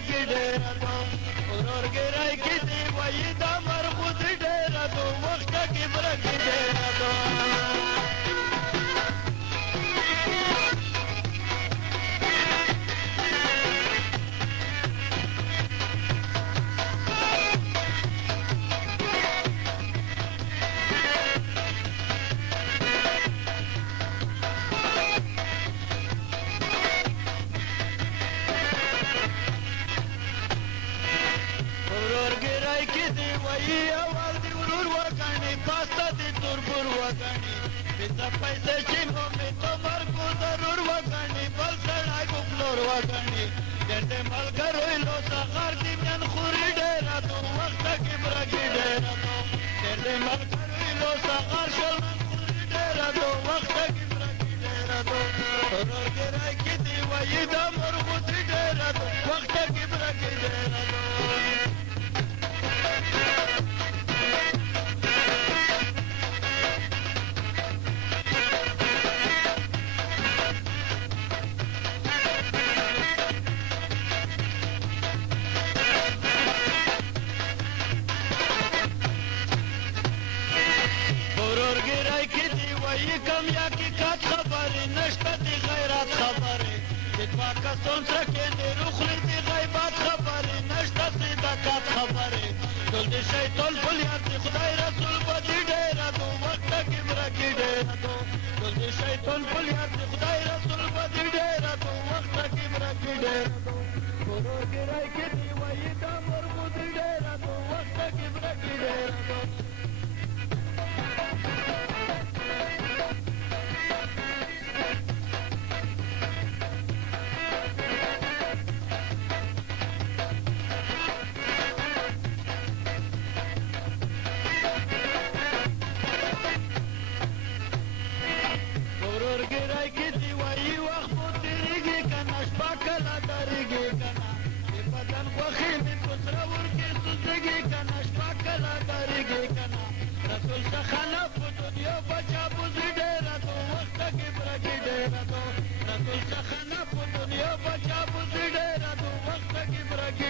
برګې ډېره دو ورورګرای کې دی وایي دا مرغوزي ډېره دو وخت کې برګې ډېره دو اول دی ورور وګڼي پاسته دی تربور وګڼي پیسه پیسې چې مې تو مرګو ضرور وګڼي بل سړی کو فلور وګڼي ډېر دې ملګرو لو سهار دې نن خوري ډېره دو وخت کې برګې ډېره دو ډېر دې ملګرو لو سهار شول نن خوري ډېره دو وخت کې برګې ډېره دو ورورګرای کې دی وایي دا مرغوزي ډېره دو وخت کې برګې ډېره دو کم یا کی کات خبرې نشته دی غیرت خبرې چې دوه کسان سره کېنې روخلې دی غیبت خبرې نشته صداقت خبرې ټول د شیطان په یاد دی خدای رسول بدي ډېره دو وخت کې برګې ډېره دو ټول د شیطان په یاد دی خدای رسول بدي ډېره دو وخت کې برګې ډېره دو ورورګرای کې دی وایي دا مرغوزي ډېره دو وخت کې برګې ډېره دو ورورګرای کې دی وایي وخت مو تېرېږي که نه شپه کله درېږي که نه د بدن خوښي مې په سره ورکې سوځېږي که نه شپه کله درېږي که نه رسول څخه نه په دنیا بچا بوزي ډېره دو وخت کې برګې ډېره دو رسول څخه نه په دنیا بچا بوزي ډېره دو وخت کې برګې